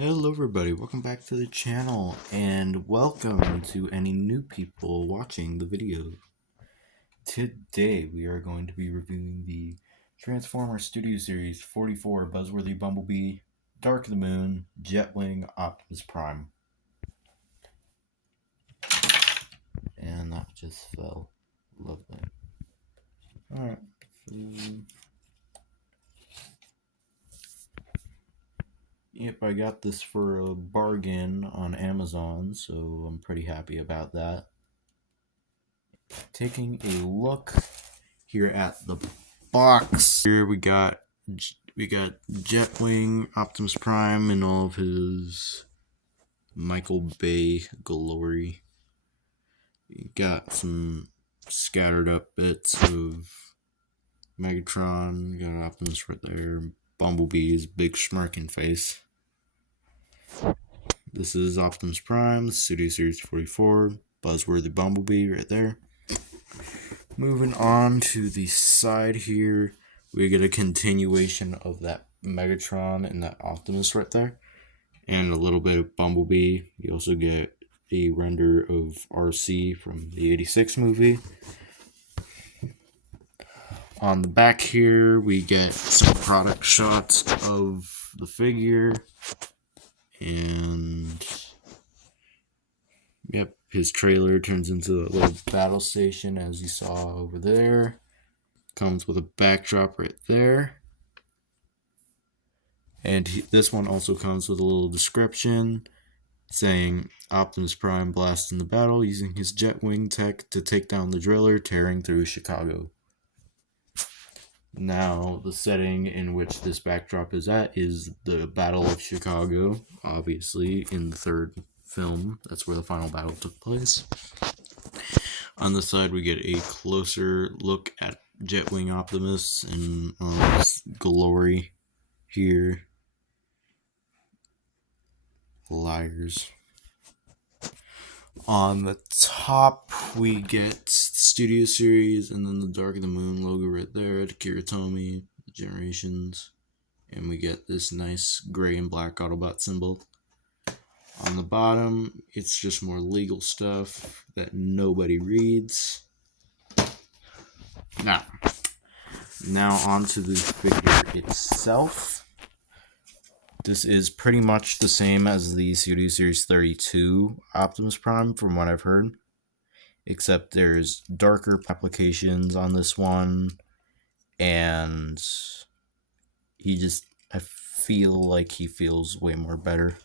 Hello everybody, welcome back to the channel and welcome to any new people watching the video. Today we are going to be reviewing the Transformers Studio Series 44 Buzzworthy Bumblebee, Dark of the Moon, Jetwing, Optimus Prime. And that just fell. Lovely. Alright, Yep, I got this for a bargain on Amazon, so I'm pretty happy about that. Taking a look here at the box. Here we got Jetwing, Optimus Prime, and all of his Michael Bay glory. You got some scattered up bits of Megatron. You got Optimus right there. Bumblebee's big smirking face. This is Optimus Prime, Studio Series 44, Buzzworthy Bumblebee right there. Moving on to the side here, we get a continuation of that Megatron and that Optimus right there, and a little bit of Bumblebee. You also get a render of RC from the '86 movie. On the back here, we get some product shots of the figure, and yep, his trailer turns into a little battle station as you saw over there. Comes with a backdrop right there. And this one also comes with a little description saying Optimus Prime blasts in the battle using his Jetwing tech to take down the driller tearing through Chicago. Now, the setting in which this backdrop is at is the Battle of Chicago, obviously, in the third film. That's where the final battle took place. On the side, we get a closer look at Jetwing Optimus and his glory here. Liars. On the top, we get Studio Series and then the Dark of the Moon logo right there, Akira Tomy, Generations. And we get this nice gray and black Autobot symbol. On the bottom, it's just more legal stuff that nobody reads. Now onto the figure itself. This is pretty much the same as the Studio Series 32 Optimus Prime from what I've heard, except there's darker applications on this one, and I feel like he feels way more better.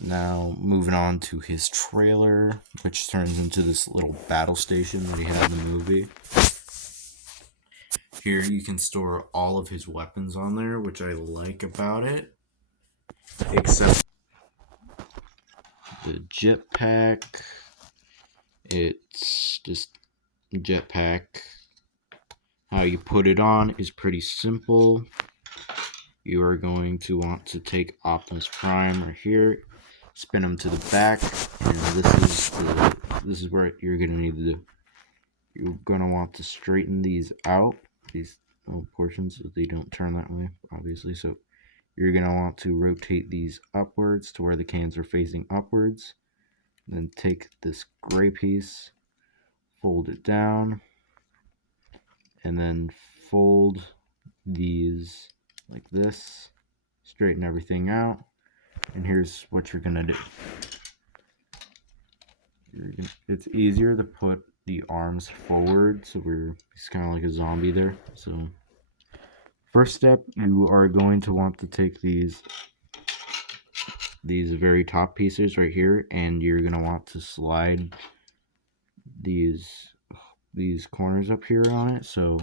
Now, moving on to his trailer, which turns into this little battle station that he had in the movie. Here you can store all of his weapons on there, which I like about it. Except the jetpack. It's just a jetpack. How you put it on is pretty simple. You are going to want to take Optimus Prime right here, spin him to the back, and this is what you're gonna need to do. You're gonna want to straighten these out, these little portions, so they don't turn that way, obviously. So you're gonna want to rotate these upwards to where the cans are facing upwards. Then take this gray piece, fold it down, and then fold these like this, straighten everything out, and here's what you're gonna do. It's easier to put the arms forward, so he's kind of like a zombie there. So first step, you are going to want to take these very top pieces right here, and you're gonna want to slide these corners up here on it, so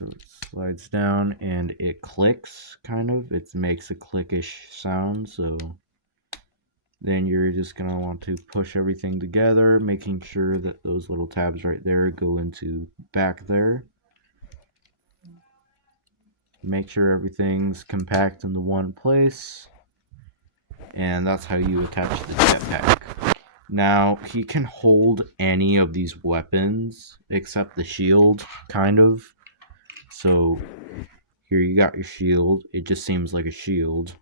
it slides down and it clicks, kind of. It makes a clickish sound, so then you're just going to want to push everything together, making sure that those little tabs right there go into back there. Make sure everything's compact into one place, and that's how you attach the jetpack. Now, he can hold any of these weapons except the shield, kind of. So here you got your shield. It just seems like a shield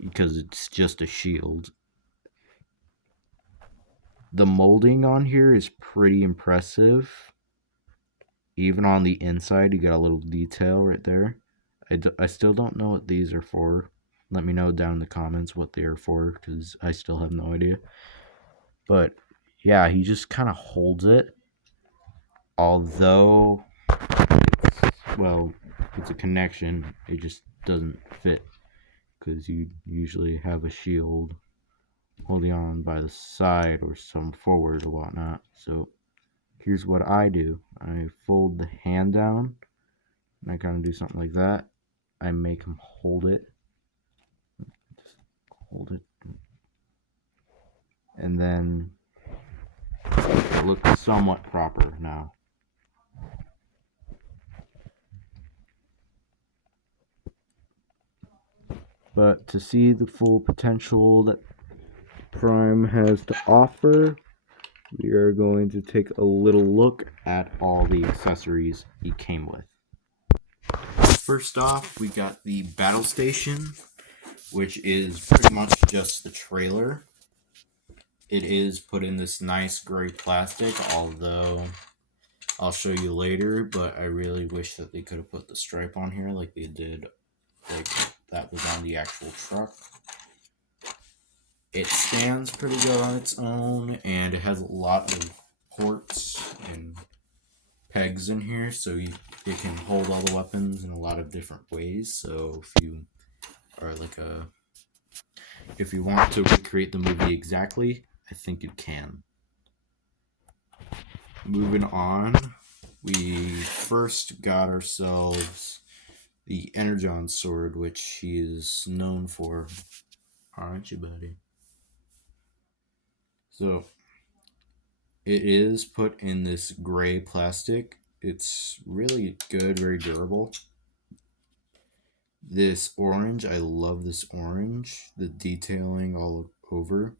because it's just a shield. The molding on here is pretty impressive. Even on the inside, you got a little detail right there. I still don't know what these are for. Let me know down in the comments what they are for, because I still have no idea. But yeah, he just kind of holds it. Although, it's a connection. It just doesn't fit, because you usually have a shield holding on by the side or some forward or whatnot. So here's what I do. I fold the hand down, and I kind of do something like that. I make him hold it. Just hold it. And then it looks somewhat proper now. But to see the full potential that Prime has to offer, we are going to take a little look at all the accessories he came with. First off, we got the battle station, which is pretty much just the trailer. It is put in this nice gray plastic, although I'll show you later, but I really wish that they could have put the stripe on here like they did, like that was on the actual truck. It stands pretty good on its own, and it has a lot of ports and pegs in here, so it can hold all the weapons in a lot of different ways. So if you are if you want to recreate the movie exactly, I think you can. Moving on, we first got ourselves the Energon sword, which he is known for, aren't you, buddy? So it is put in this gray plastic. It's really good, very durable. This orange, I love this orange. The detailing all over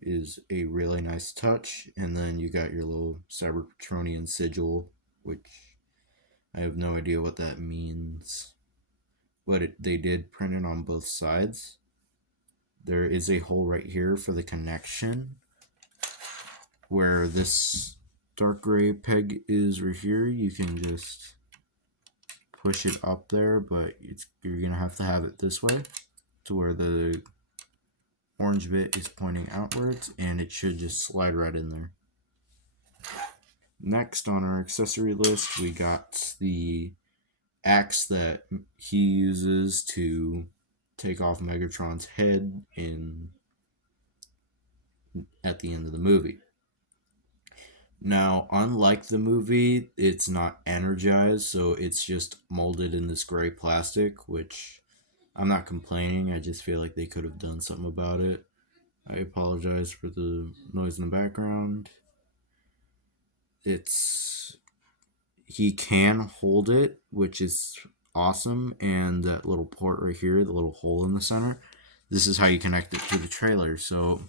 is a really nice touch. And then you got your little Cybertronian sigil, which I have no idea what that means. But they did print it on both sides. There is a hole right here for the connection, where this dark gray peg is right here. You can just push it up there, but you're gonna have to have it this way to where the orange bit is pointing outwards, and it should just slide right in there. Next on our accessory list, we got the axe that he uses to take off Megatron's head at the end of the movie. Now, unlike the movie, it's not energized, so it's just molded in this gray plastic, which I'm not complaining. I just feel like they could have done something about it. I apologize for the noise in the background. He can hold it, which is awesome, and that little port right here, the little hole in the center, this is how you connect it to the trailer. So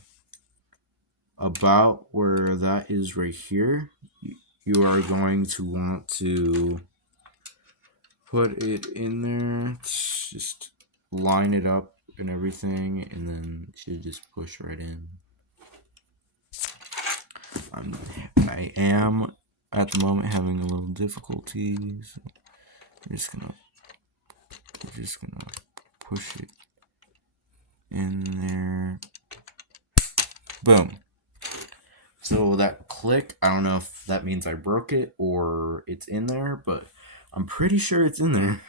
about where that is right here, you are going to want to put it in there, just line it up and everything, and then it should just push right in. I am at the moment having a little difficulty, so we're just gonna push it in there. Boom. So that click, I don't know if that means I broke it or it's in there, but I'm pretty sure it's in there.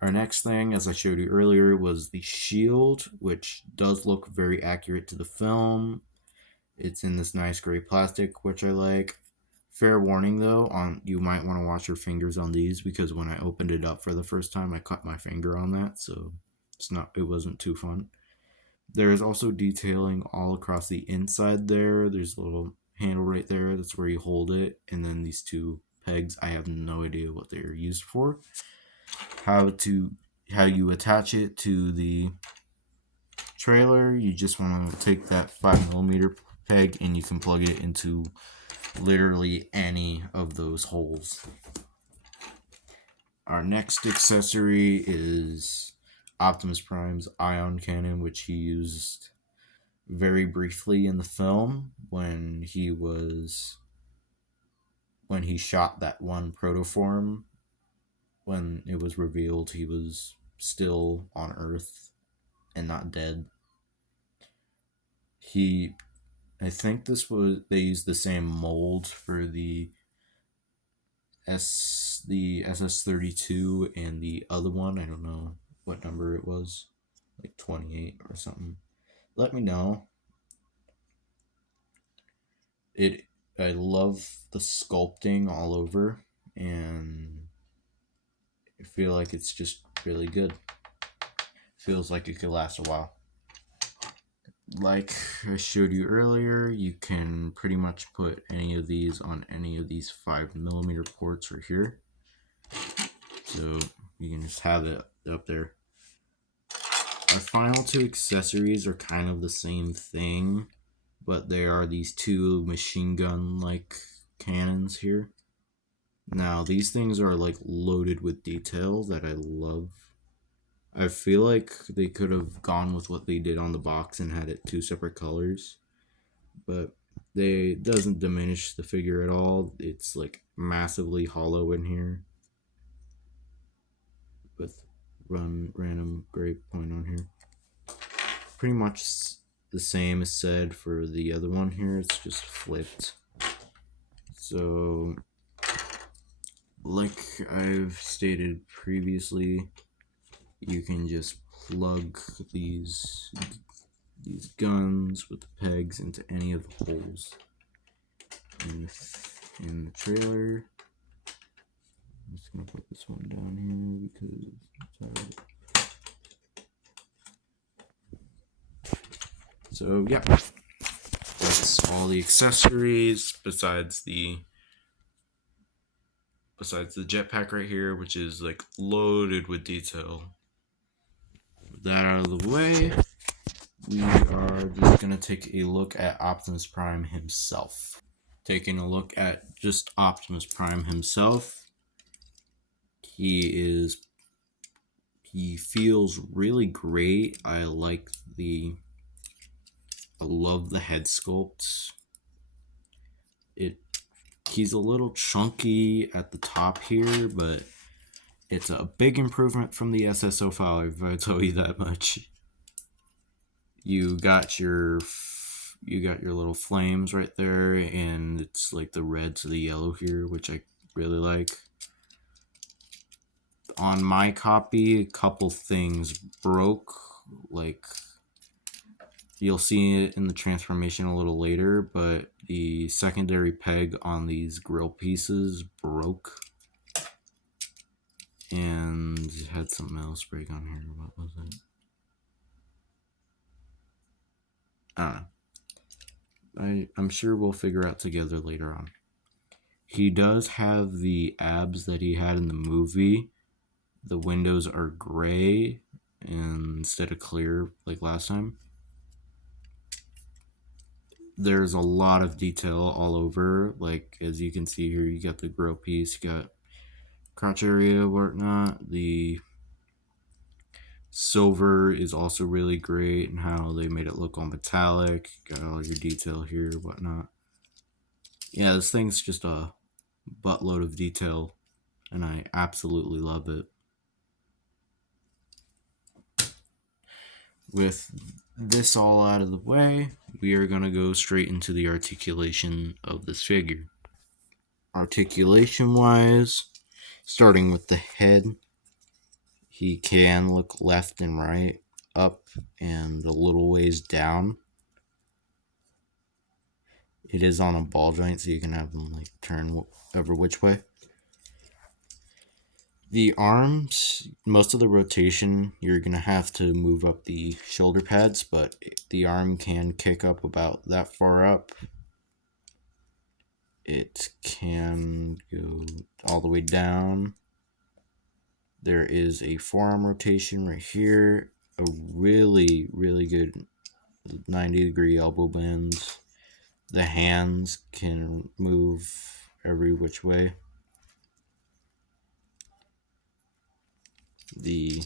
Our next thing, as I showed you earlier, was the shield, which does look very accurate to the film. It's in this nice gray plastic, which I like. Fair warning though, you might want to wash your fingers on these, because when I opened it up for the first time, I cut my finger on that, so it wasn't too fun. There is also detailing all across the inside there. There's a little handle right there. That's where you hold it. And then these two pegs, I have no idea what they're used for. How you attach it to the trailer, you just want to take that 5mm peg and you can plug it into literally any of those holes. Our next accessory is Optimus Prime's ion cannon, which he used very briefly in the film when he shot that one protoform. When it was revealed he was still on Earth and not dead. I think they used the same mold for the SS32 and the other one. I don't know what number it was, like 28 or something. Let me know. I love the sculpting all over, and I feel like it's just really good. Feels like it could last a while. Like I showed you earlier, you can pretty much put any of these on any of these 5mm ports right here. So you can just have it up there. Our final two accessories are kind of the same thing, but they are these two machine gun like cannons here. Now these things are like loaded with detail that I love. I feel like they could have gone with what they did on the box and had it two separate colors, but it doesn't diminish the figure at all. It's like massively hollow in here with random gray point on here. Pretty much the same is said for the other one here. It's just flipped. So, like I've stated previously, you can just plug these guns with the pegs into any of the holes in the trailer. I'm just gonna put this one down here because it's hard. So yeah, that's all the accessories besides the jetpack right here, which is like loaded with detail. With that out of the way, we are just gonna take a look at Optimus Prime himself. Taking a look at just Optimus Prime himself, he feels really great. I love the head sculpt. He's a little chunky at the top here, but it's a big improvement from the SS05, I tell you that much. You got your little flames right there, and it's like the red to the yellow here, which I really like. On my copy, a couple things broke, like you'll see it in the transformation a little later, but the secondary peg on these grill pieces broke. And it had something else break on here. What was it? I'm sure we'll figure out together later on. He does have the abs that he had in the movie. The windows are gray instead of clear like last time. There's a lot of detail all over. Like as you can see here, you got the grill piece, you got crotch area, whatnot. The silver is also really great, and how they made it look all metallic. Got all your detail here, whatnot. Yeah, this thing's just a buttload of detail, and I absolutely love it. With this all out of the way, we are going to go straight into the articulation of this figure. Articulation wise, starting with the head, he can look left and right, up and a little ways down. It is on a ball joint, so you can have them like turn whatever which way. The arms, most of the rotation, you're going to have to move up the shoulder pads, but the arm can kick up about that far up. It can go all the way down. There is a forearm rotation right here, a really, really good 90-degree elbow bend. The hands can move every which way. The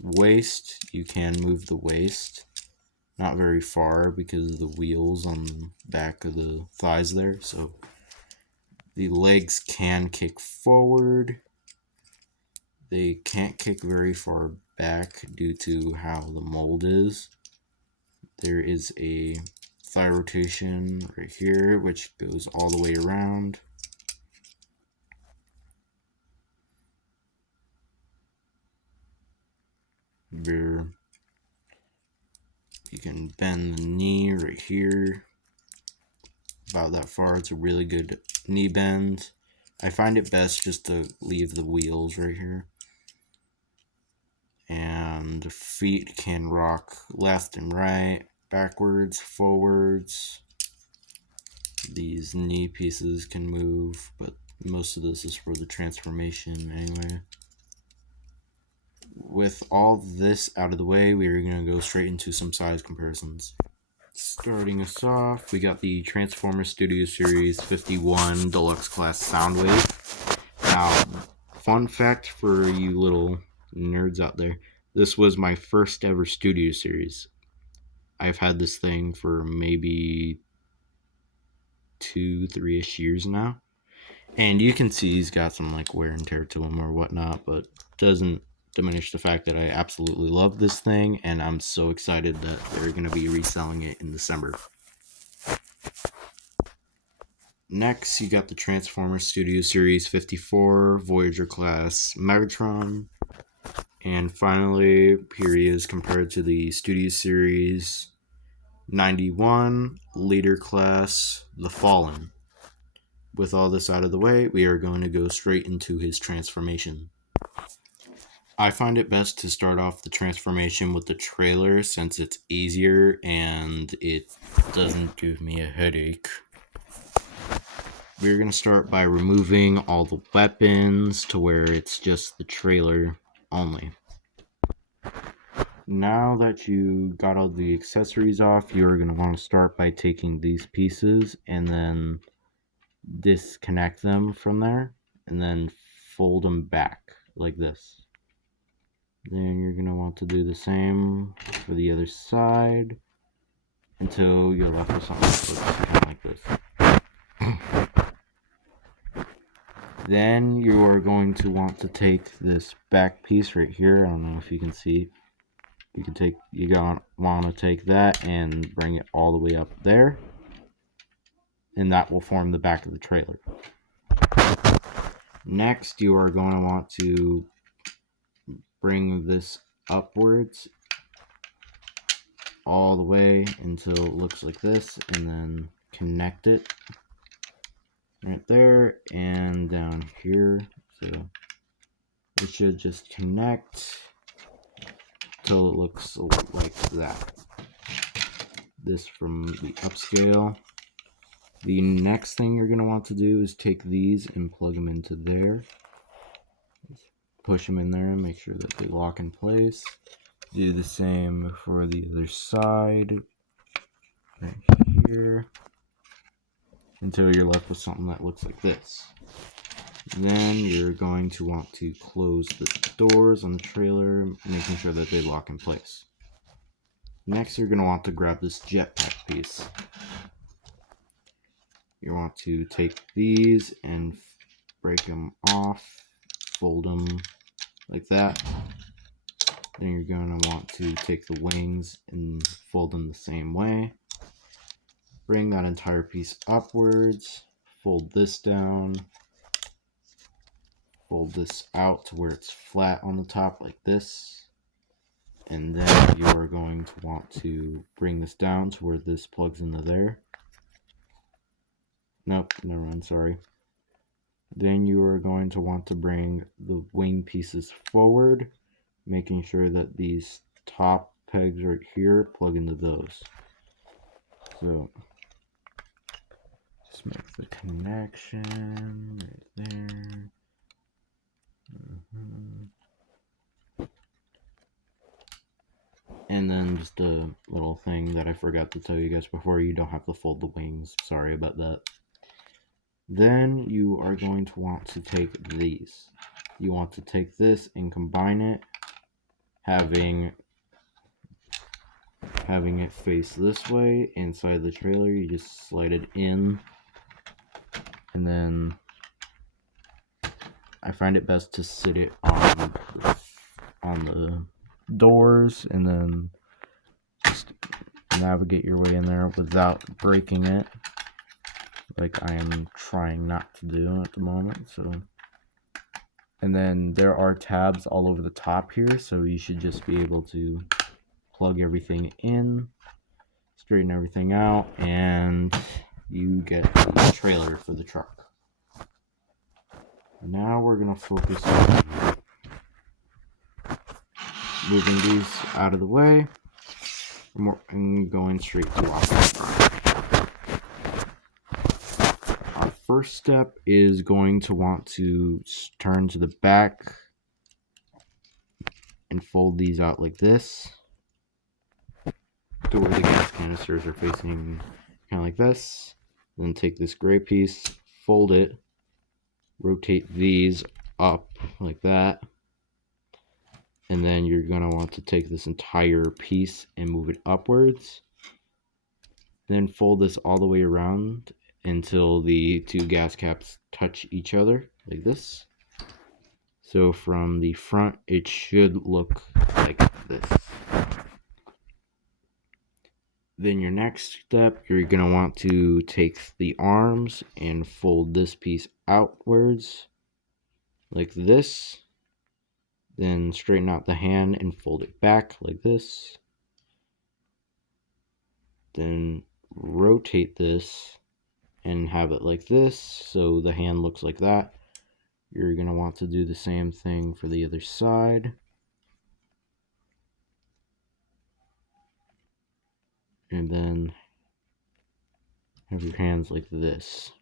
waist, you can move the waist. Not very far because of the wheels on the back of the thighs there. So the legs can kick forward. They can't kick very far back due to how the mold is. There is a thigh rotation right here, which goes all the way around. There, you can bend the knee right here about that far. It's a really good knee bend. I find it best just to leave the wheels right here. And the feet can rock left and right, backwards, forwards. These knee pieces can move, but most of this is for the transformation anyway. With all this out of the way, we are going to go straight into some size comparisons. Starting us off, we got the Transformers Studio Series 51 Deluxe Class Soundwave. Now, fun fact for you little nerds out there, this was my first ever Studio Series. I've had this thing for maybe 2-3-ish years now. And you can see he's got some like wear and tear to him or whatnot, but doesn't diminish the fact that I absolutely love this thing, and I'm so excited that they're going to be reselling it in December. Next, you got the Transformers Studio Series 54 Voyager Class Megatron. And finally, here he is compared to the Studio Series 91 Leader Class The Fallen. With all this out of the way, we are going to go straight into his transformation. I find it best to start off the transformation with the trailer since it's easier and it doesn't give me a headache. We're going to start by removing all the weapons to where it's just the trailer only. Now that you got all the accessories off, you're going to want to start by taking these pieces and then disconnect them from there and then fold them back like this. Then you're going to want to do the same for the other side until you're left with something that looks kind of like this. Then you are going to want to take this back piece right here. I don't know if you can see. You're want to take that and bring it all the way up there. And that will form the back of the trailer. Next, you are going to want to bring this upwards all the way until it looks like this, and then connect it right there and down here. So it should just connect till it looks like that. This from the upscale. The next thing you're going to want to do is take these and plug them into there. Push them in there and make sure that they lock in place. Do the same for the other side right here until you're left with something that looks like this. Then you're going to want to close the doors on the trailer, making sure that they lock in place. Next, you're going to want to grab this jetpack piece. You want to take these and break them off, fold them like that. Then you're going to want to take the wings and fold them the same way. Bring that entire piece upwards, fold this down, fold this out to where it's flat on the top like this. And then you are going to want to bring this down to where this plugs into there. Nope, never mind, sorry. Then you are going to want to bring the wing pieces forward, making sure that these top pegs right here plug into those. So just make the connection right there. And then just a little thing that I forgot to tell you guys before, you don't have to fold the wings. Sorry about that. Then you are going to want to take these. You want to take this and combine it, having it face this way inside the trailer. You just slide it in, and then I find it best to sit it on the doors, and then just navigate your way in there without breaking it, like I am trying not to do at the moment. So, and then there are tabs all over the top here, so you should just be able to plug everything in, straighten everything out, and you get the trailer for the truck. Now we're gonna focus on moving these out of the way and going straight to our first step is going to want to turn to the back and fold these out like this to where the gas canisters are facing, kind of like this. Then take this gray piece, fold it, rotate these up like that, and then you're going to want to take this entire piece and move it upwards. Then fold this all the way around until the two gas caps touch each other like this. So from the front, it should look like this. Then your next step, you're going to want to take the arms and fold this piece outwards like this. Then straighten out the hand and fold it back like this. Then rotate this and have it like this, so the hand looks like that. You're going to want to do the same thing for the other side. And then have your hands like this.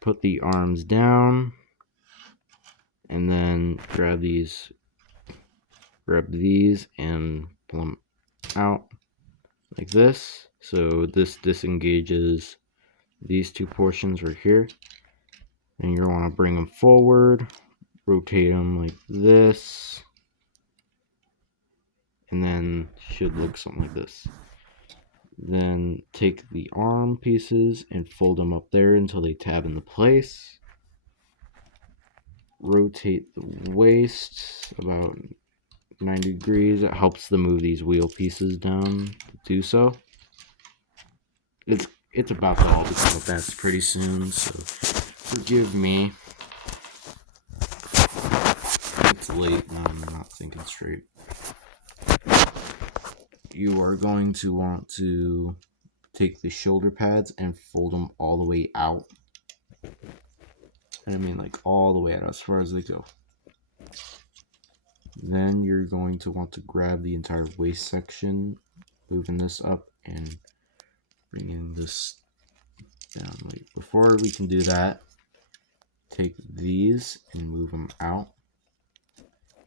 Put the arms down, and then grab these and pull them out like this. So this disengages these two portions right here. And you're going to want to bring them forward, rotate them like this, and then should look something like this. Then take the arm pieces and fold them up there until they tab into place. Rotate the waist about 90 degrees. It helps to move these wheel pieces down to do so. It's about to all become a mess pretty soon, so forgive me. It's late and I'm not thinking straight. You are going to want to take the shoulder pads and fold them all the way out. And I mean like all the way out as far as they go. Then you're going to want to grab the entire waist section, moving this up and bringing this down. Like before we can do that, take these and move them out.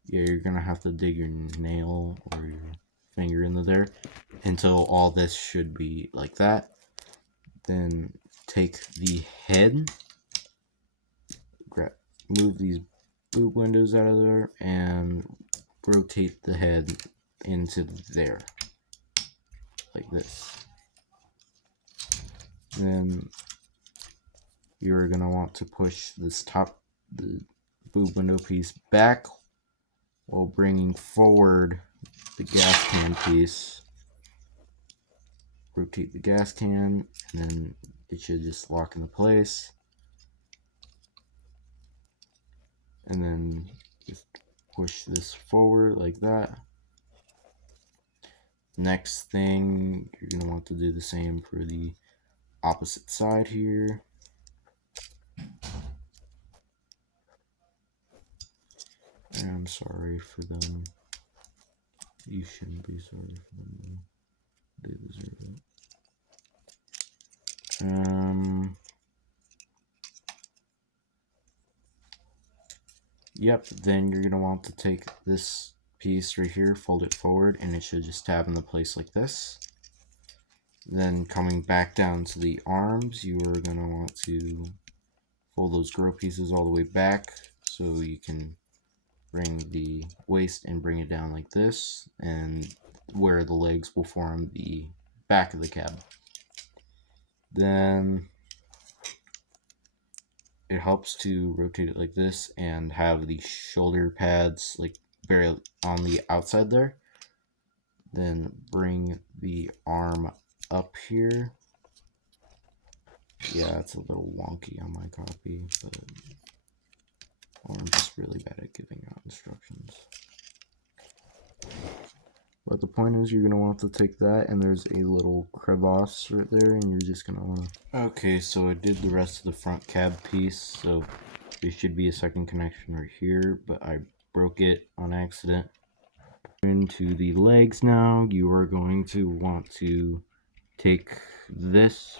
Yeah, you're gonna have to dig your nail or your finger into there until all this should be like that. Then take the head, move these boot windows out of there, and rotate the head into there like this. Then you're gonna want to push this the boot window piece back while bringing forward the gas can piece. Rotate the gas can, and then it should just lock into place. And then just push this forward like that. Next thing, you're going to want to do the same for the opposite side here. And I'm sorry for them. You shouldn't be sorry for them. They deserve it. Yep, then you're going to want to take this piece right here, fold it forward, and it should just tab into place like this. Then coming back down to the arms, you are going to want to fold those grow pieces all the way back so you can bring the waist and bring it down like this, and where the legs will form the back of the cab. Then it helps to rotate it like this and have the shoulder pads like very on the outside there. Then bring the arm up here. Yeah, it's a little wonky on my copy, but I'm just really bad at giving out instructions. But the point is, you're going to want to take that, and there's a little crevasse right there, and you're just going to want to... Okay, so I did the rest of the front cab piece, so there should be a second connection right here, but I broke it on accident. Into the legs now, you are going to want to take this.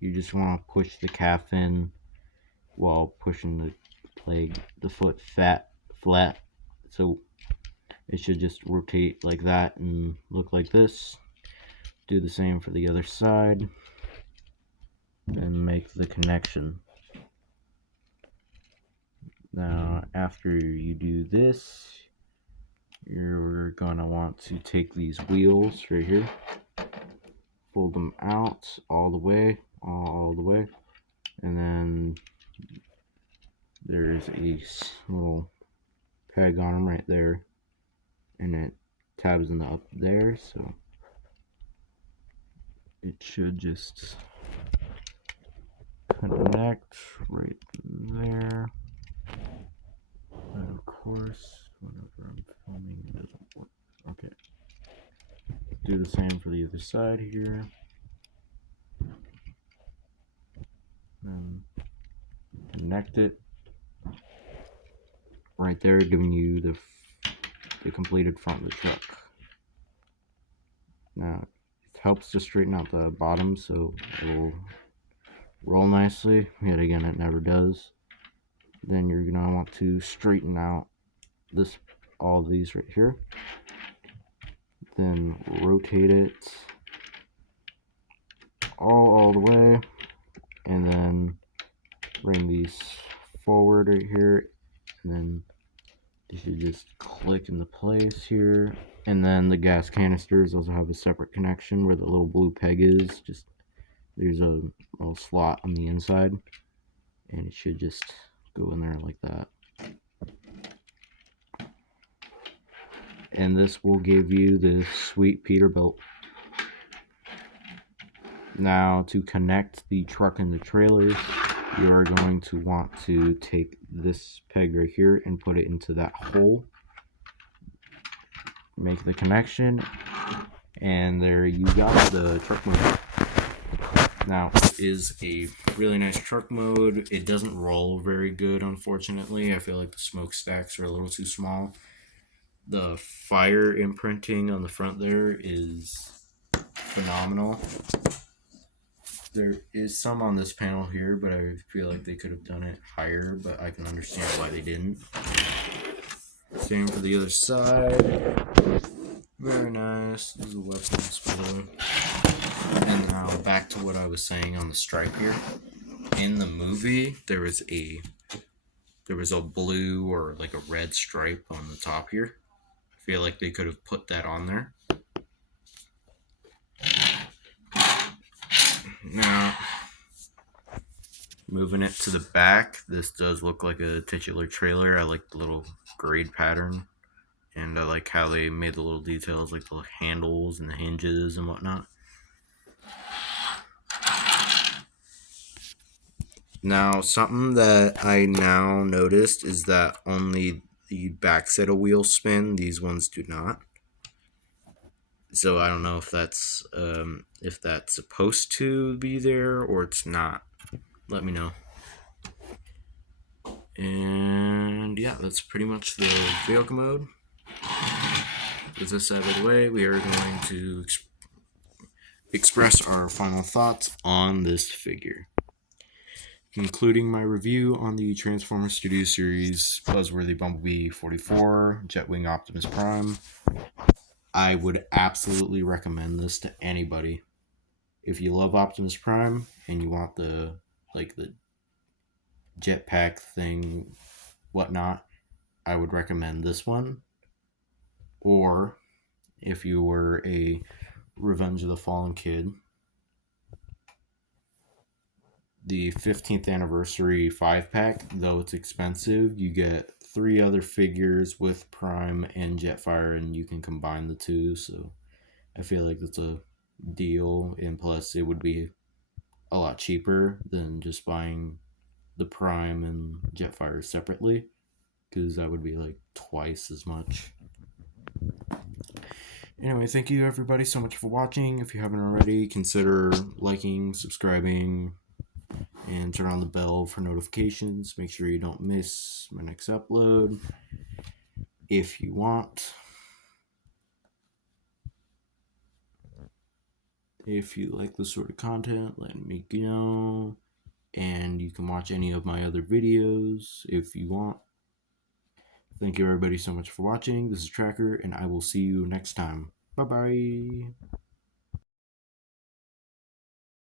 You just want to push the calf in while pushing the foot flat. So it should just rotate like that and look like this. Do the same for the other side and make the connection. Now, after you do this, you're gonna want to take these wheels right here, fold them out all the way, and then there's a little peg on them right there, and it tabs in the up there, so it should just connect right there. And of course, whenever I'm filming, it doesn't work. Okay. Do the same for the other side here. And connect it right there, giving you the completed front of the truck. Now, it helps to straighten out the bottom so it'll roll nicely. Yet again, it never does. Then you're gonna want to straighten out all of these right here. Then rotate it all the way, and then bring these forward right here, and then you should just click into place here. And then the gas canisters also have a separate connection where the little blue peg is. Just there's a little slot on the inside, and it should just go in there like that. And this will give you this sweet Peterbilt. Now, to connect the truck and the trailer, you are going to want to take this peg right here and put it into that hole. Make the connection, and there you go, the truck mode. Now, it is a really nice truck mode. It doesn't roll very good, unfortunately. I feel like the smokestacks are a little too small. The fire imprinting on the front there is phenomenal. There is some on this panel here, but I feel like they could have done it higher, but I can understand why they didn't. Same for the other side. Very nice. This is a weapon display. And now back to what I was saying on the stripe here. In the movie, there was a blue or like a red stripe on the top here. I feel like they could have put that on there. Now, moving it to the back, this does look like a titular trailer. I like the little grade pattern, and I like how they made the little details like the handles and the hinges and whatnot. Now, something that I now noticed is that only the back set of wheels spin. These ones do not. So I don't know if that's supposed to be there or it's not. Let me know. And yeah, that's pretty much the vehicle mode. With this out of the way, we are going to express our final thoughts on this figure. concluding my review on the Transformers Studio Series Buzzworthy Bumblebee 44 Jetwing Optimus Prime, I would absolutely recommend this to anybody. If you love Optimus Prime and you want the jetpack thing, whatnot, I would recommend this one. Or if you were a Revenge of the Fallen kid, the 15th anniversary 5-pack, though it's expensive, you get 3 other figures with Prime and Jetfire, and you can combine the two. So I feel like that's a deal, and plus it would be a lot cheaper than just buying the Prime and Jetfire separately, because that would be like twice as much. Anyway, thank you everybody so much for watching. If you haven't already, consider liking, subscribing, and turn on the bell for notifications. Make sure you don't miss my next upload if you want. If you like this sort of content, let me know. And you can watch any of my other videos if you want. Thank you everybody so much for watching. This is Tracker, and I will see you next time. Bye bye.